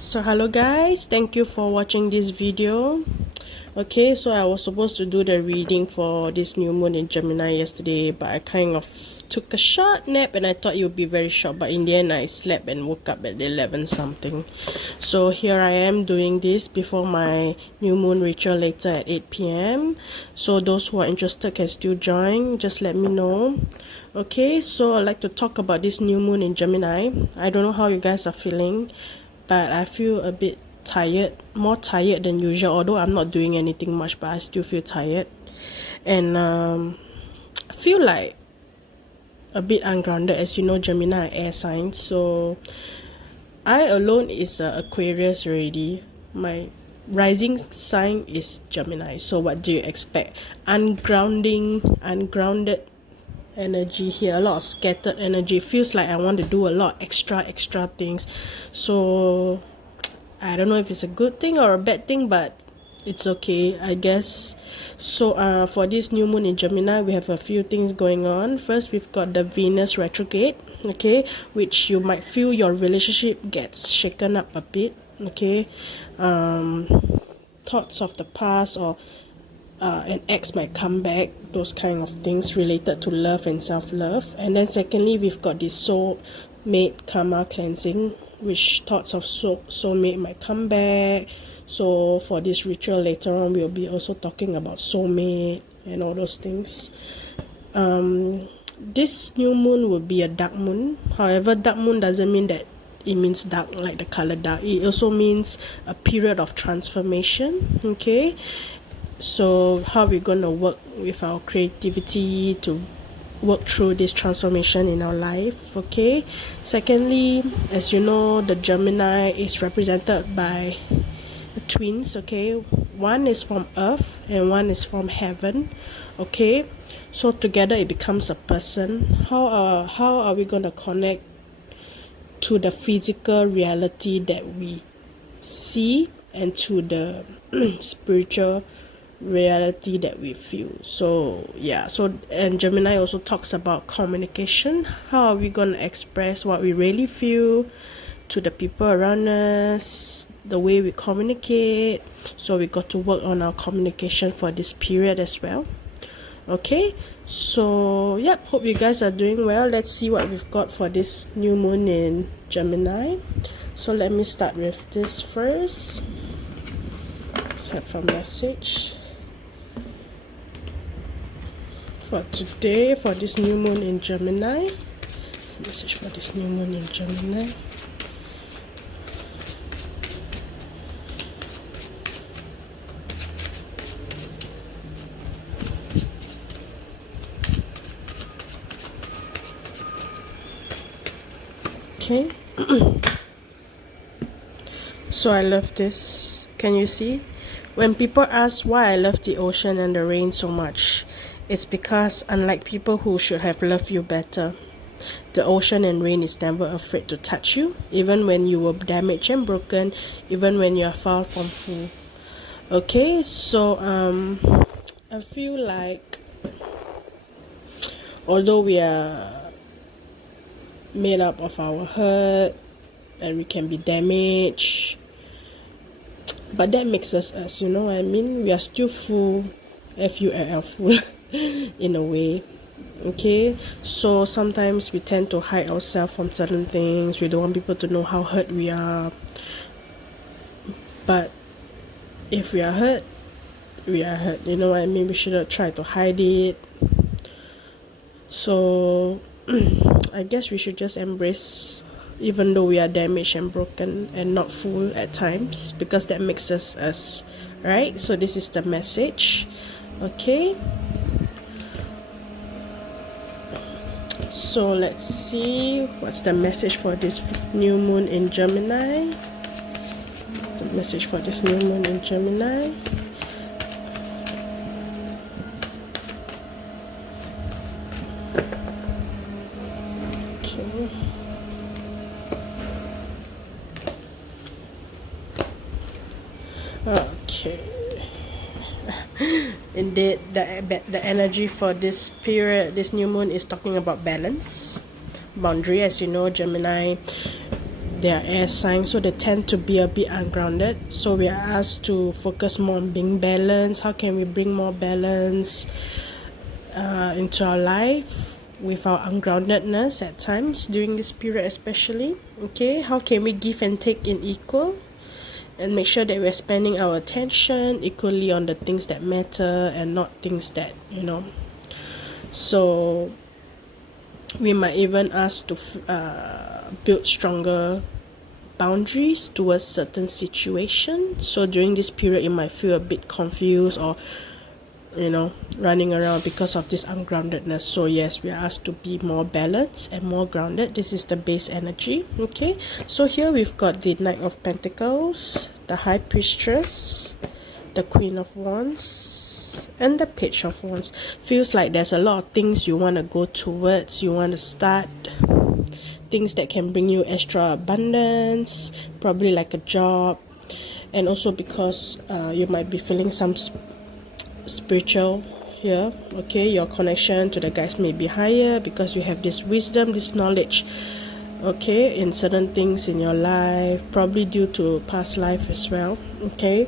So hello guys, thank you for watching this video. Okay, so I was supposed to do the reading for this new moon in Gemini yesterday, but I kind of took a short nap and I thought it would be very short, but in the end I slept and woke up at 11 something. So here I am doing this before my new moon ritual later at 8 p.m. So those who are interested can still join, just let me know. Okay, so I'd like to talk about this new moon in Gemini. I don't know how you guys are feeling, but I feel a bit tired, more tired than usual, although I'm not doing anything much, but I still feel tired. And I feel like a bit ungrounded. As you know, Gemini are air signs, so I alone is Aquarius already. My rising sign is Gemini, so what do you expect? Ungrounded energy here, a lot of scattered energy. Feels like I want to do a lot extra things, so I don't know if it's a good thing or a bad thing, but it's okay, I guess. So for this new moon in Gemini, we have a few things going on. First, we've got the Venus retrograde, okay, which you might feel your relationship gets shaken up a bit, okay. Thoughts of the past, or an ex might come back, those kind of things related to love and self-love. And then secondly, we've got this soulmate karma cleansing, which thoughts of soulmate might come back. So for this ritual later on, we'll be also talking about soulmate and all those things. This new moon will be a dark moon. However, dark moon doesn't mean that it means dark like the color dark. It also means a period of transformation, okay. So how we're going to work with our creativity to work through this transformation in our life, okay. Secondly, as you know, the Gemini is represented by twins, okay. One is from earth and one is from heaven, okay. So together it becomes a person. How are we going to connect to the physical reality that we see and to the spiritual reality that we feel? So yeah, so and Gemini also talks about communication. How are we going to express what we really feel to the people around us, the way we communicate? So we got to work on our communication for this period as well, okay. So yeah, hope you guys are doing well. Let's see what we've got for this new moon in Gemini. So let me start with this first. Let's have a message for today for this new moon in Gemini. It's a message for this new moon in Gemini. Okay. So I love this. Can you see? When people ask why I love the ocean and the rain so much, it's because unlike people who should have loved you better, the ocean and rain is never afraid to touch you, even when you were damaged and broken, even when you are far from full. Okay, so I feel like although we are made up of our hurt and we can be damaged, but that makes us, you know what I mean? We are still full, F-U-L-L, full in a way, okay. So sometimes we tend to hide ourselves from certain things. We don't want people to know how hurt we are, but if we are hurt, we are hurt, you know what I mean? We shouldn't try to hide it. So I guess we should just embrace, even though we are damaged and broken and not full at times, because that makes us, right? So this is the message, okay. So let's see what's the message for this new moon in Gemini. The message for this new moon in Gemini. Okay. Indeed, the energy for this period, this new moon, is talking about balance, boundary. As you know, Gemini They are air signs, so they tend to be a bit ungrounded. So we are asked to focus more on being balanced. How can we bring more balance into our life with our ungroundedness at times during this period especially? Okay, how can we give and take in equal and make sure that we're spending our attention equally on the things that matter and not things that, so we might even ask to build stronger boundaries towards certain situations. So during this period you might feel a bit confused or running around because of this ungroundedness. So yes, we are asked to be more balanced and more grounded. This is the base energy. Okay, so here we've got the Knight of Pentacles, the High Priestess, the Queen of Wands, and the Page of Wands. Feels like there's a lot of things you want to go towards, you want to start, things that can bring you extra abundance, probably like a job, and also because you might be feeling some spiritual here. Okay, your connection to the guides may be higher because you have this wisdom, this knowledge, okay, in certain things in your life, probably due to past life as well. Okay,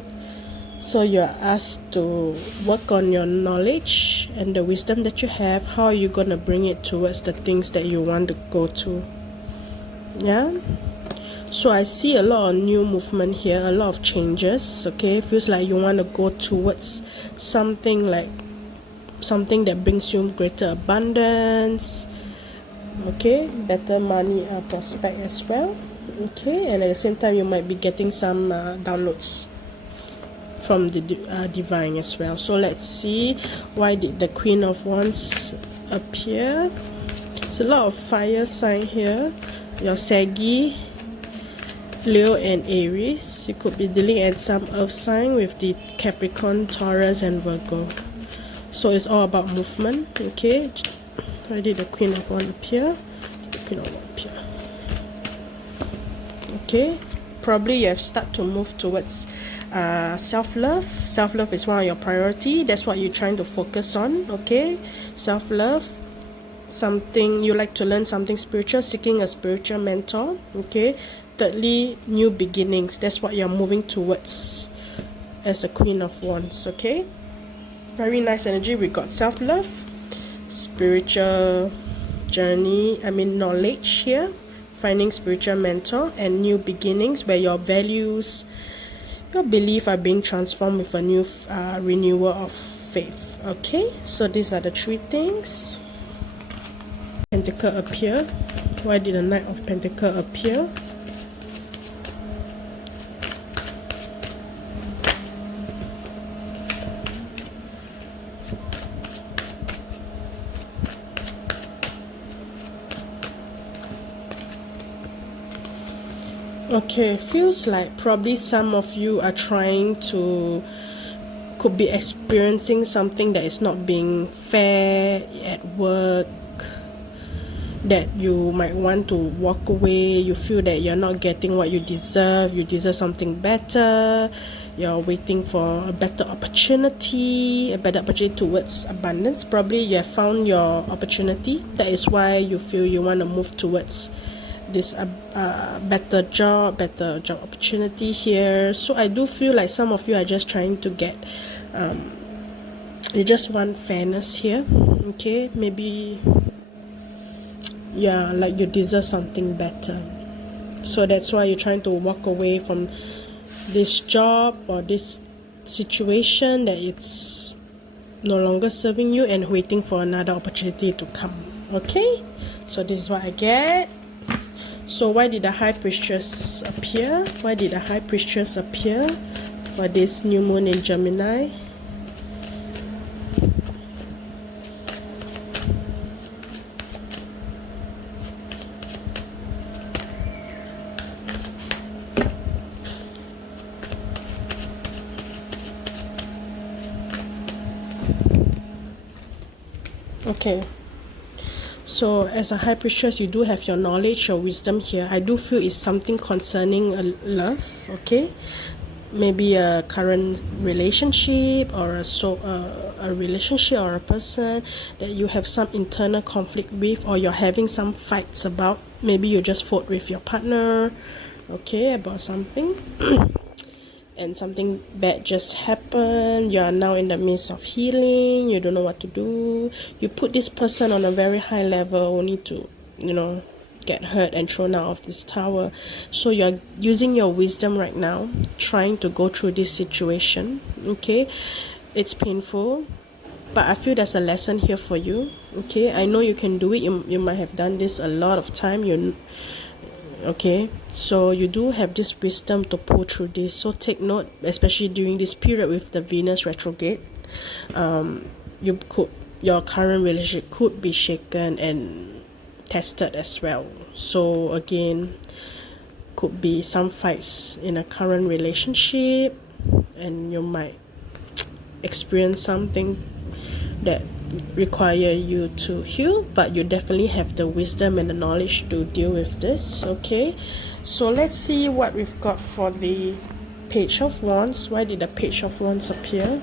so you're asked to work on your knowledge and the wisdom that you have. How are you gonna bring it towards the things that you want to go to? Yeah, so I see a lot of new movement here, a lot of changes. Okay, feels like you want to go towards something that brings you greater abundance, okay, better money prospect as well. Okay, and at the same time you might be getting some downloads from the divine as well. So let's see, why did the Queen of Wands appear? It's a lot of fire sign here, your Sagi, Leo and Aries. You could be dealing at some earth sign with the Capricorn, Taurus and Virgo. So it's all about movement. Okay, where did the Queen of Wands appear? The Queen of Wands appear. Okay, probably you have started to move towards self-love. Self-love is one of your priority. That's what you're trying to focus on. Okay, self-love, something you like to learn, something spiritual, seeking a spiritual mentor. Okay, thirdly, new beginnings. That's what you're moving towards as a Queen of Wands. Okay, very nice energy. We got self-love, spiritual journey, knowledge here, finding spiritual mentor, and new beginnings where your values, your belief are being transformed with a new renewal of faith. Okay, so these are the three things. Pentacle appear. Why did the Knight of Pentacle appear? Okay, feels like probably some of you are could be experiencing something that is not being fair at work, that you might want to walk away. You feel that you're not getting what you deserve something better, you're waiting for a better opportunity towards abundance. Probably you have found your opportunity. That is why you feel you want to move towards this better job opportunity here. So I do feel like some of you are just trying to get you just want fairness here. Okay, maybe like you deserve something better, so that's why you're trying to walk away from this job or this situation that it's no longer serving you and waiting for another opportunity to come. Okay, so this is what I get. So why did the High Priestess appear? Why did the High Priestess appear for this new moon in Gemini? Okay, so as a High Priestess, you do have your knowledge, your wisdom here. I do feel it's something concerning love. Okay, maybe a current relationship or a relationship or a person that you have some internal conflict with, or you're having some fights about. Maybe you just fought with your partner, okay, about something. And something bad just happened. You are now in the midst of healing. You don't know what to do. You put this person on a very high level only to, get hurt and thrown out of this tower. So you're using your wisdom right now, trying to go through this situation. Okay, it's painful, but I feel there's a lesson here for you. Okay, I know you can do it. You might have done this a lot of time. Okay, so you do have this wisdom to pull through this. So take note, especially during this period with the Venus retrograde. Your current relationship could be shaken and tested as well. So again, could be some fights in a current relationship, and you might experience something that require you to heal, but you definitely have the wisdom and the knowledge to deal with this. Okay, so let's see what we've got for the Page of Wands. Why did the Page of Wands appear?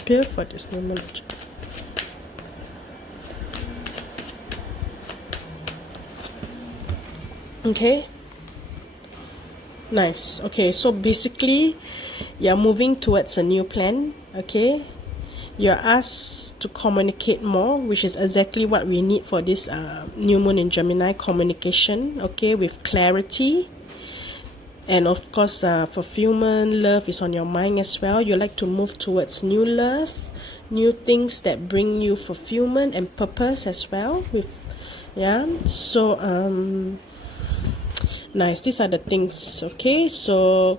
Appear for this new knowledge. Okay, nice. Okay, so basically you're moving towards a new plan. Okay, you're asked to communicate more, which is exactly what we need for this new moon in Gemini. Communication, okay, with clarity, and of course fulfillment. Love is on your mind as well. You like to move towards new love, new things that bring you fulfillment and purpose as well. So nice, these are the things. Okay, so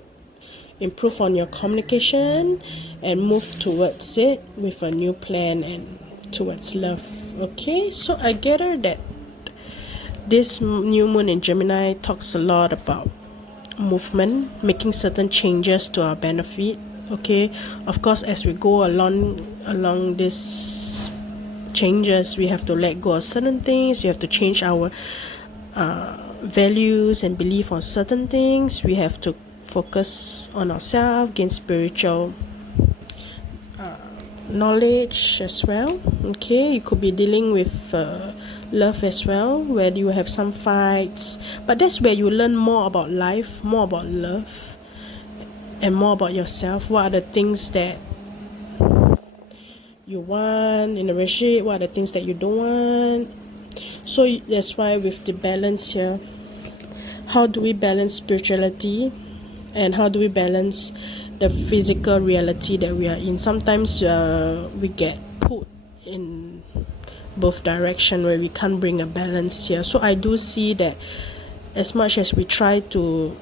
improve on your communication and move towards it with a new plan and towards love. Okay, so I gather that this new moon in Gemini talks a lot about movement, making certain changes to our benefit. Okay, of course, as we go along this changes, we have to let go of certain things. We have to change our values and belief on certain things. We have to focus on ourselves, gain spiritual knowledge as well. Okay, you could be dealing with love as well, where you have some fights, but that's where you learn more about life, more about love, and more about yourself. What are the things that you want in a relationship? What are the things that you don't want? So that's why with the balance here, how do we balance spirituality and how do we balance the physical reality that we are in? Sometimes we get put in both direction where we can't bring a balance here. So I do see that as much as we try to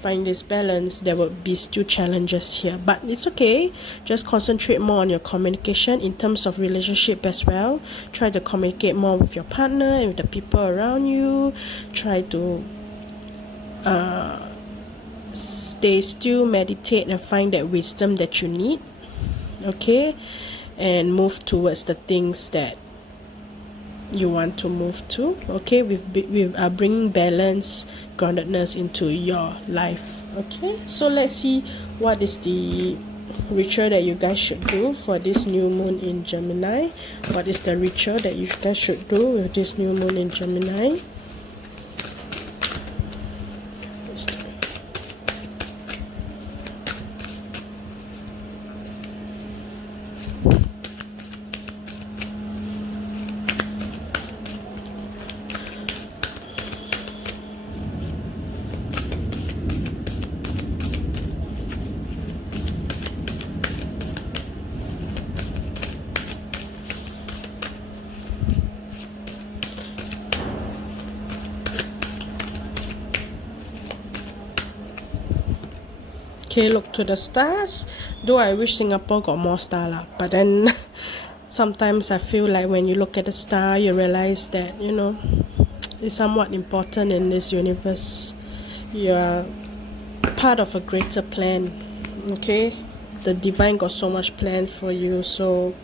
find this balance, there will be still challenges here, but it's okay. Just concentrate more on your communication in terms of relationship as well. Try to communicate more with your partner and with the people around you. Try to stay still, meditate, and find that wisdom that you need. Okay, and move towards the things that you want to move to. Okay, with bringing balance, groundedness into your life. Okay, so let's see what is the ritual that you guys should do for this new moon in Gemini. What is the ritual that you guys should do with this new moon in Gemini? Okay, look to the stars. Though I wish Singapore got more stars lah, but then sometimes I feel like when you look at the star, you realize that it's somewhat important in this universe. You are part of a greater plan. Okay, the divine got so much planned for you, so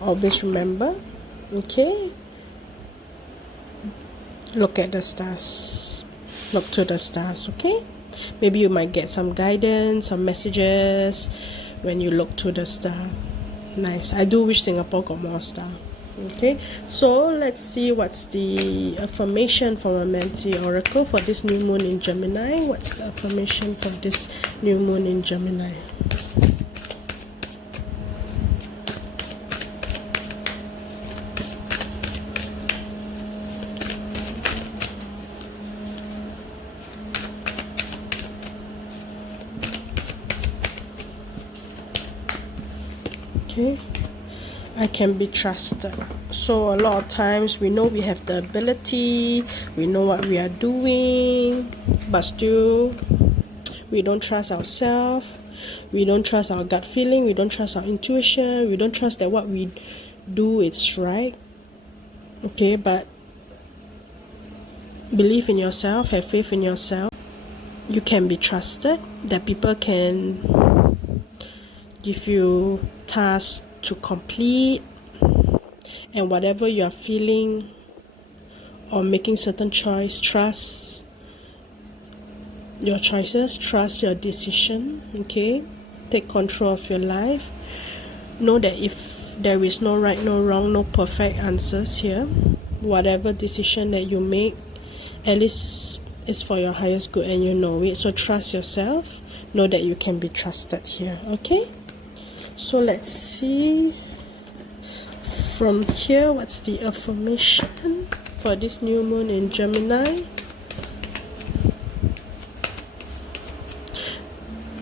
always remember. Okay, look at the stars, look to the stars. Okay, maybe you might get some guidance, some messages when you look to the star. Nice. I do wish Singapore got more star. Okay, so let's see what's the affirmation from a Mentee Oracle for this new moon in Gemini. What's the affirmation for this new moon in Gemini? Okay, I can be trusted. So a lot of times we know we have the ability, we know what we are doing, but still we don't trust ourselves, we don't trust our gut feeling, we don't trust our intuition, we don't trust that what we do is right. Okay, but believe in yourself, have faith in yourself. You can be trusted, that people can give you tasks to complete, and whatever you are feeling or making certain choice, trust your choices, trust your decision. Okay, take control of your life. Know that if there is no right, no wrong, no perfect answers here, whatever decision that you make, at least it's for your highest good, and you know it. So trust yourself, know that you can be trusted here. Okay, so let's see from here what's the affirmation for this new moon in Gemini.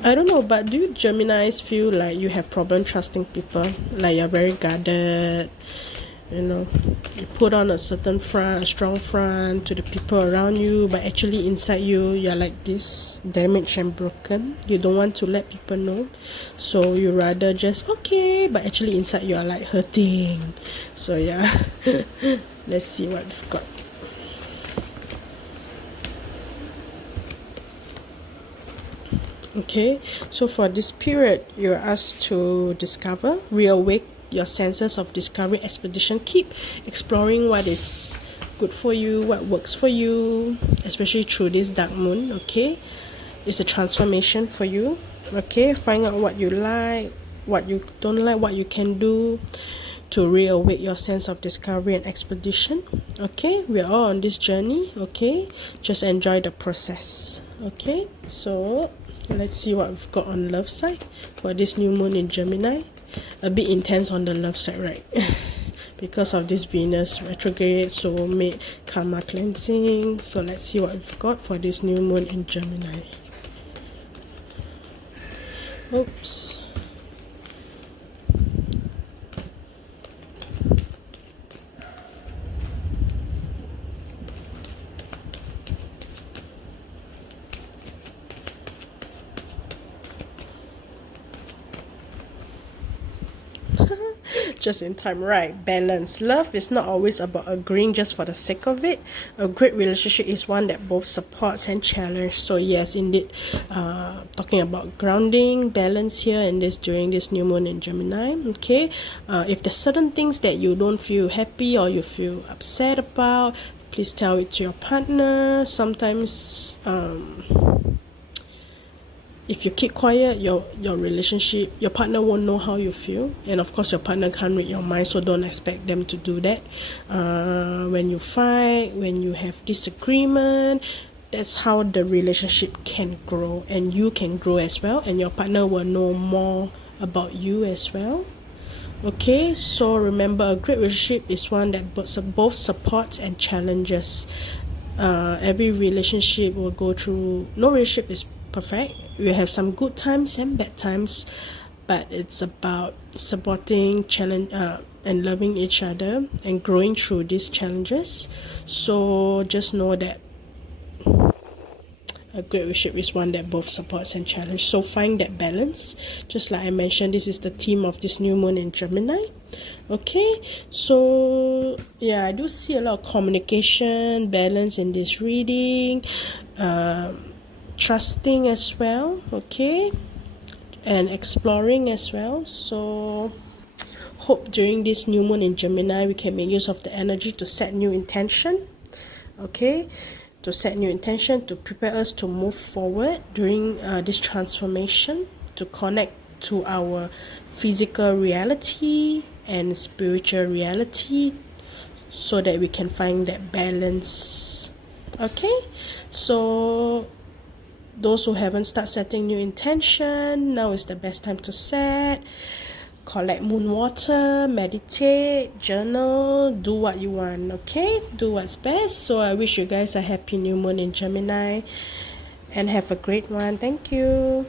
I don't know, but do you Geminis feel like you have problem trusting people? Like you're very guarded, you know, you put on a certain front, a strong front to the people around you, but actually inside you, you're like this, damaged and broken. You don't want to let people know, so you rather just okay, but actually inside you are like hurting. So yeah, let's see what we've got. Okay, so for this period, you're asked to discover, reawake your senses of discovery expedition. Keep exploring what is good for you, what works for you, especially through this dark moon. Okay, it's a transformation for you. Okay, find out what you like, what you don't like, what you can do to reawake your sense of discovery and expedition. Okay, we're all on this journey. Okay, just enjoy the process. Okay, so let's see what we've got on love side for this new moon in Gemini. A bit intense on the love side, right? Because of this Venus retrograde, soulmate, karma cleansing. So let's see what we've got for this new moon in Gemini. Oops. Just in time, right? Balance. Love is not always about agreeing just for the sake of it. A great relationship is one that both supports and challenges. So yes, indeed, talking about grounding, balance here in this during this new moon in Gemini. Okay, if there's certain things that you don't feel happy or you feel upset about, please tell it to your partner. Sometimes if you keep quiet, your relationship, your partner won't know how you feel, and of course your partner can't read your mind, so don't expect them to do that. When you fight, when you have disagreement, that's how the relationship can grow, and you can grow as well, and your partner will know more about you as well. Okay, so remember, a great relationship is one that both supports and challenges. Every relationship will go through, no relationship is perfect. We have some good times and bad times, but it's about supporting challenge and loving each other and growing through these challenges. So just know that a great relationship is one that both supports and challenges. So find that balance. Just like I mentioned, this is the theme of this new moon in Gemini. Okay, so yeah, I do see a lot of communication, balance in this reading, trusting as well. Okay, and exploring as well. So hope during this new moon in Gemini we can make use of the energy to set new intention. Okay, to set new intention to prepare us to move forward during this transformation, to connect to our physical reality and spiritual reality, so that we can find that balance. Okay, so those who haven't started setting new intention, now is the best time to set. Collect moon water, meditate, journal, do what you want. Okay, do what's best. So I wish you guys a happy new moon in Gemini and have a great one. Thank you.